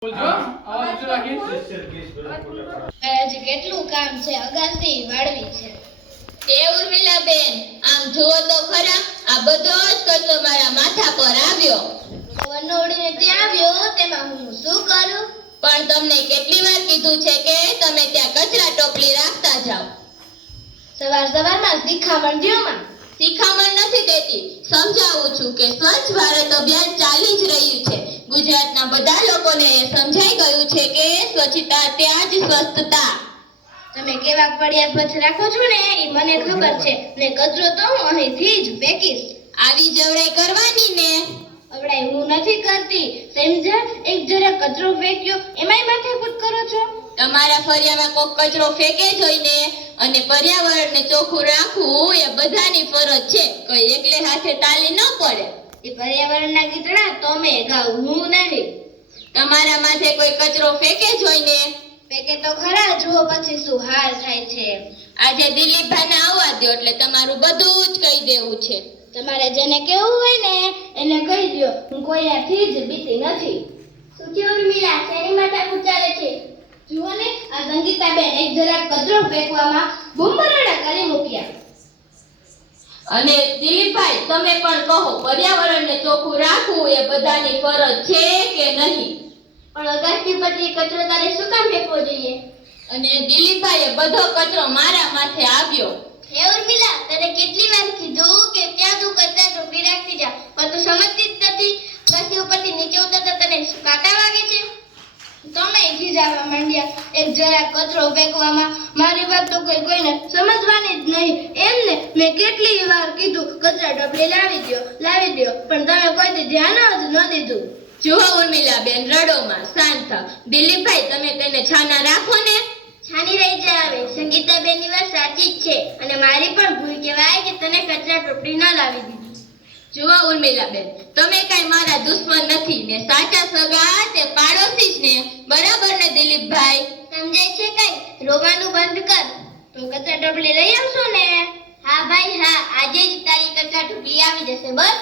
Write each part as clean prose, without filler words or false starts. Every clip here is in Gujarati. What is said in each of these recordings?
કેટલું કામ છે, અગાસી વાળવી છે. એ ઉર્મિલાબેન, આમ જુઓ તો ખરા, આ બધો જ કચરો મારા માથા પર આવ્યો. વનોડીને ત્યાં આવ્યો, તેમાં હું શું કરું? પણ તમને કેટલી વાર કીધું છે કે તમે ત્યાં કચરા ટોપલી રાખતા જાઓ. સવારમાં શિખામણ દ્યો માં. શિખામણ નથી દેતી, સમજાવું છું કે સ્વચ્છ ભારત અભિયાન ચાલી જ રહ્યું છે. ગુજરાતના બધા લોકોને એ સમજાઈ ગયું છે કે સ્વચ્છતા ત્યાં જ સ્વસ્થતા. તમે કેવા પડ્યા સ્વચ્છ રાખો છો ને એ મને ખબર છે, ને કચરો તો હું અહીંથી જ ફેંકીશ. આવી જવડાઈ કરવાની ને. અવડાઈ હું નથી કરતી, સમજા? એક જરા કચરો ફેંક્યો એમાંય માથાકૂટ કરો છો. તમારા ફરિયામાં કોક કચરો ફેંકે જોઈને અને પર્યાવરણને ચોખ્ખું રાખવું એ બધાની ફરજ છે. કોઈ એકલે હાથે તાલી ન પડે. એ પર્યાવરણના ગીતડા તમે ગાવ, હું નહીં. તમારા માથે કોઈ કચરો ફેંકે જોઈને ફેંકે તો ખરા, જુઓ પછી શું હાલ થાય છે. આજે દિલીપભાઈને આવવા દો એટલે તમારું બધું જ કહી દેવું છે. તમારે જેને કેવું હોય ને એને કહી દો, હું કોઈનાથી જ બીતી નથી. શું થયું ઉર્મિલા, શેની માથાકૂટ ચાલે છે? જુઓ ને, આ સંગીતાબેન એક જરાક કચરો ફેંકવામાં બૂમબરાડા કરી મૂક્યા. અને દિલીપભાઈ, તમે પણ કહો, પર્યાવરણને ચોખ્ખું રાખવું એ બધાની ફરજ છે કે નહીં? પણ અગાસી પરથી કચરો તારે શું કામ ફેંકવો જોઈએ? અને દિલીપભાઈએ બધો કચરો મારા માથે આવ્યો. હે ઉર્મિલા, તને કેટલી વાર કીધું કે ત્યાં તું કચરા ટોપલી રાખતી જા, પણ તું સમજતી જ નથી. અગાસી ઉપરથી નીચે ઉતરતા તને કાંટા વાગે છે. તમે ખીજાવા માંડ્યા એક જરા કચરો ફેંકવામાં. મારી વાત તો કોઈને સમજવાની જ નહીં. એમને મેં કેટલી વાર કીધું કચરા ટોપલી લાવી દો, પણ તમે કોઈ ધ્યાન જ ન દીધું. જુઓ ઉર્મિલાબેન, રડોમાં, શાંત થાવ. દિલીપભાઈ, તમે તેને છાના રાખો ને. છાની રહી જાવે, સંગીતાબેનની વાત સાચી જ છે, અને મારી પણ ભૂલ કહેવાય કે તને કચરા ટોપલી ન લાવી દીધી. જુઓ ઉર્મિલાબેન, તમે કઈ મારા દુશ્મન નથી ને, સાચા સગા તે પાડોશી જ ને, બરાબર ને દિલીપભાઈ? સમજાય છે કઈ? રોવાનું બંધ કર. તું કચરા ટોપલી લઈ આવશો ને? હા ભાઈ હા, આજે જ તારી કચરા ટોપલી આવી જશે. બસ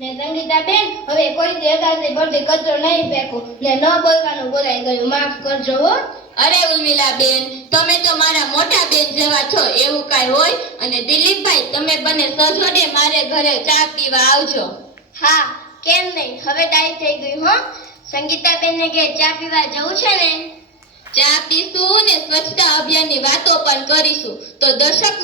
ને સંગીતાબેન, હવે કોઈ દેગાસે પરથી કચરો નહીં ફેંકો ને. ન બોલવાનું બોલાઈ ગયું, માફ કરજો હો. અરે ઉર્મિલાબેન, તમે તો મારા મોટા બેન જેવા છો, એવું કાઈ હોય? અને દિલીપભાઈ, તમે બંને સજોડે મારે ઘરે ચા પીવા આવજો. હા, કેમ નહીં, હવે ડાય થઈ ગઈ હો. સંગીતાબેન ને ઘરે ચા પીવા જવું છે ને? ચા પીશું ને સ્વચ્છતા અભિયાનની વાતો પણ કરીશું. તો દર્શક